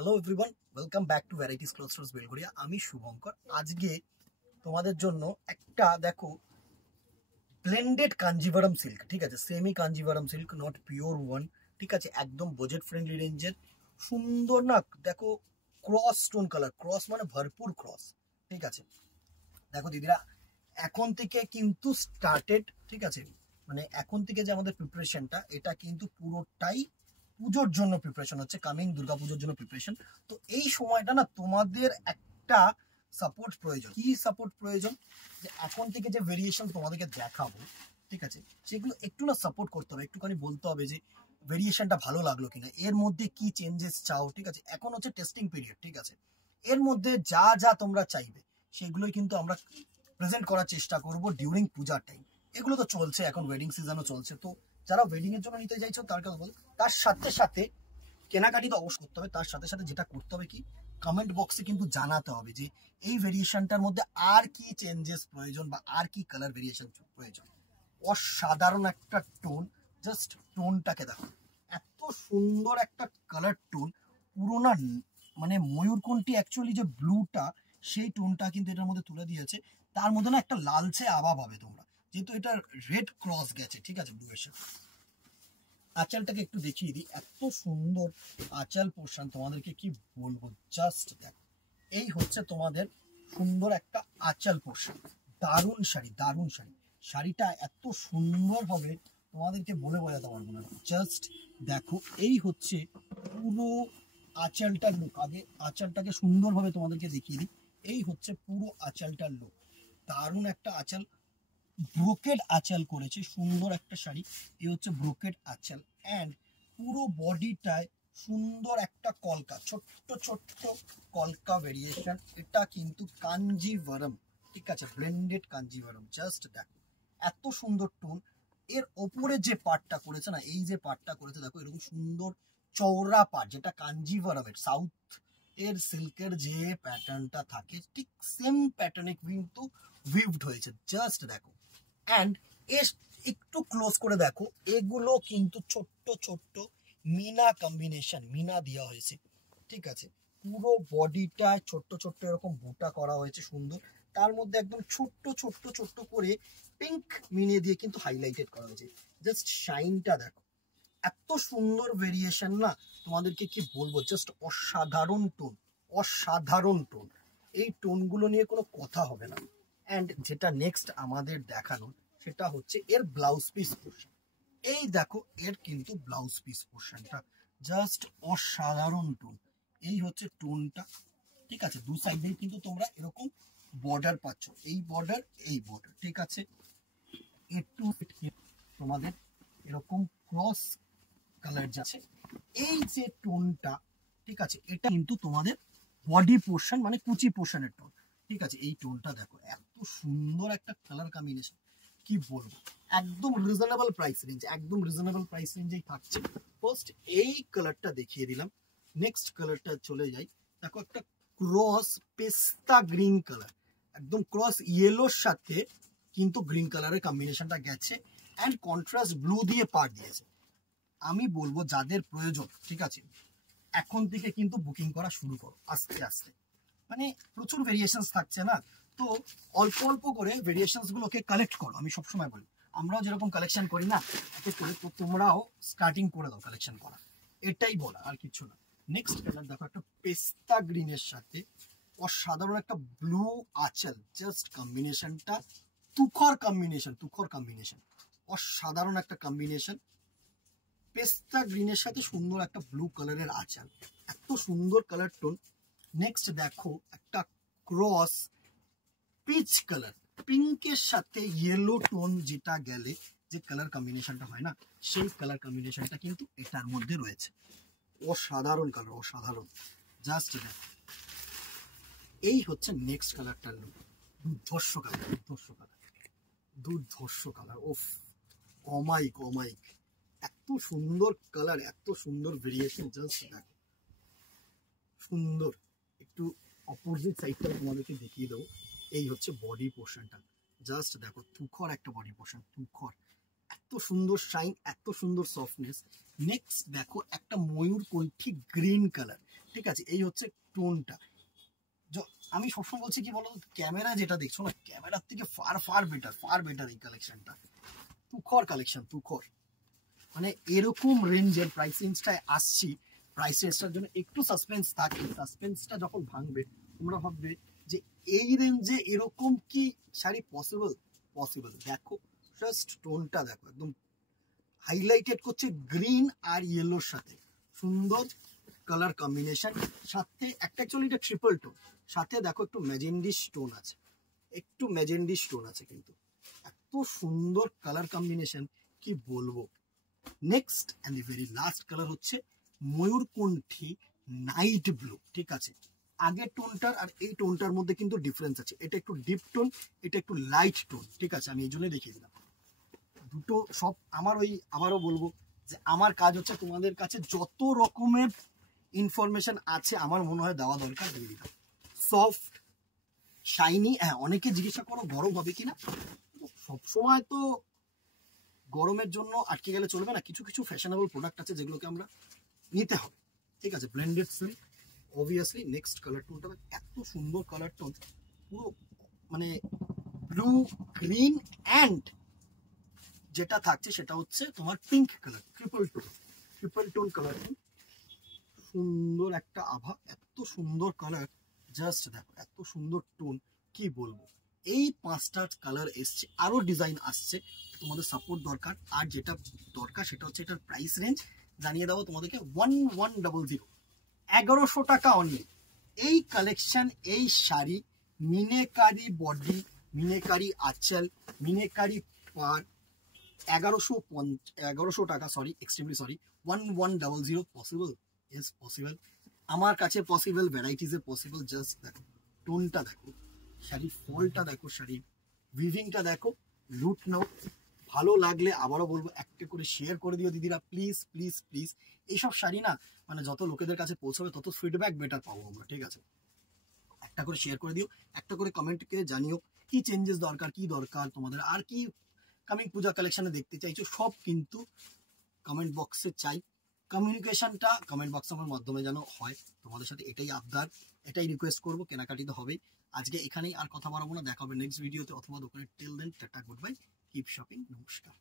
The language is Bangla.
Hello everyone, welcome back to varieties cloth stores Belgharia. আমি শুভঙ্কর। আজকে তোমাদের জন্য একটা দেখো ব্লেন্ডেড কাঞ্জিভারাম সিল্ক, ঠিক আছে, semi Kanjivaram silk, not pure one, ঠিক আছে, একদম বাজেট ফ্রেন্ডলি রেঞ্জের সুন্দর না। দেখো ক্রস স্টোন কালার, ক্রস মানে ভরপুর ক্রস, ঠিক আছে। দেখো দিদিরা, এখন থেকে কিন্তু স্টার্টেড, ঠিক আছে, মানে এখন থেকে যে আমাদের প্রিপারেশনটা, এটা কিন্তু পুরোটাই পুজোর জন্য প্রিপারেশন হচ্ছে, কামিং দুর্গাপুজোর জন্য প্রিপারেশন। তো এই সময়টা না তোমাদের একটা সাপোর্ট প্রয়োজন। কি সাপোর্ট প্রয়োজন? যে এখন থেকে যে ভেরিয়েশন তোমাদেরকে দেখাবো, ঠিক আছে, সেগুলো একটু না সাপোর্ট করতে হবে, একটুখানি বলতে হবে যে ভেরিয়েশনটা ভালো লাগলো কিনা, এর মধ্যে কি চেঞ্জেস চাও, ঠিক আছে। এখন হচ্ছে টেস্টিং পিরিয়ড, ঠিক আছে। এর মধ্যে যা যা তোমরা চাইবে সেগুলোই কিন্তু আমরা প্রেজেন্ট করার চেষ্টা করব ডিউরিং পূজার টাইম। এগুলো তো চলছে, এখন ওয়েডিং সিজনও চলছে, তো যারা ওয়েডিং এর জন্য নিতে চাইছো তার কথা বল। তার সাথে সাথে কেনাকাটি তো অবশ্যই করতে হবে, তার সাথে সাথে যেটা করতে হবে কি, কমেন্ট বক্সে কিন্তু জানাতে হবে যে এই ভেরিয়েশনটার মধ্যে আর কি চেঞ্জেস প্রয়োজন বা আর কি কালার ভেরিয়েশন প্রয়োজন। অসাধারণ একটা টোন, জাস্ট টোনটাকে দেখো, এত সুন্দর একটা কালার টোন, পুরো না মানে ময়ূরকণ্ঠী অ্যাকচুয়ালি যে ব্লুটা, সেই টোনটা কিন্তু এটার মধ্যে তুলে দিয়েছে। তার মধ্যে না একটা লালচে আভা পাবে তোমরা, যেহেতু এটা রেড ক্রস গেছে, ঠিক আছে, ব্লু এর সাথে। আঁচালটাকে একটু দেখিয়ে দিই, এত সুন্দর আঁচাল পোর্শন, তোমাদেরকে কি বলবো, জাস্ট দেখো। এই হচ্ছে তোমাদের সুন্দর একটা আঁচাল পোর্শন। দারুণ শাড়ি, দারুণ শাড়ি। শাড়িটা এত সুন্দর হবে তোমাদেরকে বলে বোঝাতে পারবো না। জাস্ট দেখো, এই হচ্ছে পুরো আঁচালটার লুক। আগে আঁচালটাকে সুন্দরভাবে তোমাদেরকে দেখিয়ে দিই। এই হচ্ছে পুরো আঁচালটার লুক। দারুণ একটা আঁচাল, ব্রোকেড আঁচাল করেছে, সুন্দর একটা শাড়ি। এই হচ্ছে ব্রোকেড আঁচাল, অ্যান্ড পুরো বডিটায় সুন্দর একটা কলকা, ছোট্ট ছোট্ট কলকা ভেরিয়েশন। এটা কিন্তু কাঞ্জিভারম, ঠিক আছে, ব্লেন্ডেড কাঞ্জিভারম। জাস্ট দেখো এত সুন্দর টোন। এর ওপরে যে পার্টটা করেছে না, এই যে পার্টটা করেছে দেখো, এরকম সুন্দর চওড়া পার্ট, যেটা কাঞ্জিভারমের সাউথ এর সিল্কের যে প্যাটার্নটা থাকে, ঠিক সেম প্যাটার্নে কিন্তু উইভড হয়েছে। জাস্ট দেখো, অ্যান্ড এর একটু ক্লোজ করে দেখো, এগুলো কিন্তু ছোট্ট ছোট্ট মিনা কম্বিনেশন, মিনা দেওয়া হয়েছে, ঠিক আছে। পুরো বডিটায় ছোট্ট ছোট্ট এরকম বুটা করা হয়েছে সুন্দর, তার মধ্যে একদম ছোট্ট ছোট্ট ছোট্ট করে পিঙ্ক মিনে দিয়ে কিন্তু হাইলাইটেড করা হয়েছে। জাস্ট শাইনটা দেখো, এত সুন্দর ভেরিয়েশন না, তোমাদেরকে কি বলবো, জাস্ট অসাধারণ টোন, অসাধারণ টোন। এই টোনগুলো নিয়ে কোনো কথা হবে না। অ্যান্ড যেটা নেক্সট আমাদের দেখানো, সেটা হচ্ছে এর ব্লাউজ পিস পোর্শন। এই দেখো, এর কিন্তু ব্লাউজ পিস পোর্শনটা জাস্ট অসাধারণ টোন। এই হচ্ছে টোনটা, ঠিক আছে। দু সাইডেই কিন্তু তোমরা এরকম বর্ডার পাচ্ছ, এই বর্ডার, এই বর্ডার, ঠিক আছে। একটু তোমাদের এরকম ক্রস কালার যাচ্ছে। এই যে টোনটা, ঠিক আছে, এটা কিন্তু তোমাদের বডি পোর্শন মানে কুচি পোর্শনের টোন, ঠিক আছে। এই টোনটা দেখো, এত সুন্দর একটা কালার কম্বিনেশন, কি বলবো, একদম রিজনেবল প্রাইস রেঞ্জ, একদম রিজনেবল প্রাইস রেঞ্জেই থাকছে। ফার্স্ট এই কালারটা দেখিয়ে দিলাম, নেক্সট কালারটা চলে যাই। দেখো একটা ক্রস পেস্তা গ্রিন কালার, একদম ক্রস ইয়েলোর সাথে কিন্তু গ্রিন কালারের কম্বিনেশনটা গেছে, অ্যান্ড কন্ট্রাস্ট ব্লু দিয়ে পার দিয়েছে। আমি বলবো যাদের প্রয়োজন, ঠিক আছে, এখন থেকে কিন্তু বুকিং করা শুরু করো আস্তে আস্তে। মানে প্রচুর ভেরিয়েশনস থাকছে না, তো অল্প অল্প করে ভেরিয়েশনস গুলোকে কালেক্ট করো। আমি সবসময় বলি, আমরাও যেরকম কালেকশন করি না, এতে করে তো তোমরাও স্টার্টিং করে দাও কালেকশন করা, এটাই বলা, আর কিছু না। নেক্সট কালার দেখো, একটা পেস্তা গ্রিনের সাথে অসাধারণ একটা ব্লু আঁচল, জাস্ট কম্বিনেশনটা তুখর কম্বিনেশন, তুখর কম্বিনেশন, অসাধারণ একটা কম্বিনেশন। পেস্তা গ্রিনের সাথে সুন্দর একটা ব্লু কালারের আঁচল, এত সুন্দর কালার টোন। নেক্সট দেখো একটা ক্রস পিচ কালার, পিঙ্কের সাথে ইয়েলো টোন, যেটা গেলে যে কালার কম্বিনেশনটা হয় না, সেই কালার কম্বিনেশনটা কিন্তু এটার মধ্যে রয়েছে। অসাধারণ কালার, অসাধারণ। জাস্ট দেখো, এই হচ্ছে নেক্সট কালারটার লুক। দুর্ধর্ষ কালার, দুর্ধর্ষ কালার, দুর্ধর্ষ কালার, ওফ, অমাইক অমাইক, এত সুন্দর কালার, এত সুন্দর ভেরিয়েশন। জাস্ট দেখো, সুন্দর। একটু অপোজিট সাইডটা তোমাদেরকে দেখিয়ে দেবো। এই হচ্ছে বডি পোর্শনটা, জাস্ট দেখো, তুখর একটা বডি পোর্শন, তুখর, এত সুন্দর শাইন, এত সুন্দর সফটনেস। নেক্সট দেখো একটা ময়ূরকণ্ঠী গ্রিন কালার, ঠিক আছে, এই হচ্ছে টোনটা। আমি সবসময় বলছি কি বলতো, ক্যামেরা যেটা দেখছো না, ক্যামেরার থেকে ফার বেটার এই কালেকশনটা। তুখর কালেকশন, তুখর মানে এরকম রেঞ্জের প্রাইস রেঞ্জটায় আসছি। প্রাইস রেঞ্জটার জন্য একটু সাসপেন্স থাকে, সাসপেন্সটা যখন ভাঙবে তোমরা ভাববে যে এই রেঞ্জে এরকম কি শাড়ি পসিবল। দেখো জাস্ট টোনটা দেখো, একদম হাইলাইটেড করছে গ্রিন আর ইয়েলোর সাথে, সুন্দর কালার কম্বিনেশন। সাথে একটা অ্যাকচুয়ালি এটা ট্রিপল টোন, সাথে দেখো একটু ম্যাজেন্ডিশ টোন আছে, কিন্তু এত সুন্দর কালার কম্বিনেশন কি বলবো। Next and the very last colour হচ্ছে ময়ূরকণ্ঠী নাইট ব্লু। ঠিক আছে, আগের টোনটার আর এই টোনটার মধ্যে কিন্তু ডিফারেন্স আছে, এটা একটু ডিপ টোন, এটা একটু লাইট টোন। ঠিক আছে, আমি এই জন্যই দেখিয়ে দিলাম দুটো সব। আবারও বলবো যে আমার কাজ হচ্ছে তোমাদের কাছে যত রকমের ইনফরমেশন আছে আমার মনে হয় দেওয়া দরকার দিয়ে দিলাম। সফট শাইনি, হ্যাঁ অনেকে জিজ্ঞাসা করো গরম হবে কিনা, সবসময় তো গরমের জন্য আটকে গেলে চলবে না, কিছু কিছু ফ্যাশনেবল প্রোডাক্ট আছে যেগুলোকে আমরা নিতে হবে। ঠিক আছে, blended silk obviously. Next colour টোনটা এত সুন্দর কালার টোন, পুরো মানে ব্লু গ্রিন অ্যান্ড যেটা থাকছে সেটা হচ্ছে তোমার pink colour, triple tone colour, সুন্দর একটা আভা, এত সুন্দর কালার। জাস্ট দেখো এত সুন্দর টোন কি বলবো। এই 5টা কালার এসছে, আরো ডিজাইন আসছে, তোমাদের সাপোর্ট দরকার। আর যেটা দরকার সেটা হচ্ছে এটার প্রাইস রেঞ্জ জানিয়ে দেবো তোমাদেরকে, 1100, 1100 টাকা অনলি। এই কালেকশন, এই শাড়ি, মিনেকারি বডি, মিনেকারি আঁচল, মিনেকারি পার, 1100 টাকা, sorry extremely sorry, 1100 possible? Yes possible, আমার কাছে পসিবল, ভ্যারাইটিসে পসিবল। জাস্ট দেখো টোনটা দেখো, শাড়ির ফলটা দেখো, শাড়ির উইভিংটা দেখো, লুট নাও। ভালো লাগলে আবারও বলবো একটা করে শেয়ার করে দিও দিদিরা, প্লিজ প্লিজ প্লিজ। এইসব শাড়ি না মানে যত লোকেদের কাছে পৌঁছাবে তত ফিডব্যাক বেটার পাবো আমরা। ঠিক আছে, একটা করে শেয়ার করে দিও, একটা করে কমেন্টকে জানিও কি চেঞ্জেস দরকার, কি দরকার তোমাদের, আর কি কামিং পূজা কালেকশনে দেখতে চাইছো, সব কিন্তু কমেন্ট বক্সে চাই। কমিউনিকেশনটা কমেন্ট বক্সের মাধ্যমে যেন হয় তোমাদের সাথে, এটাই আবদার, এটাই রিকোয়েস্ট করবো। কেনাকাটি তো হবেই। আজকে এখানেই আর কথা বাড়াবো না, দেখা হবে নেক্সট ভিডিওতে অথবা দোকানে। Till then tata, goodbye, keep shopping, নমস্কার।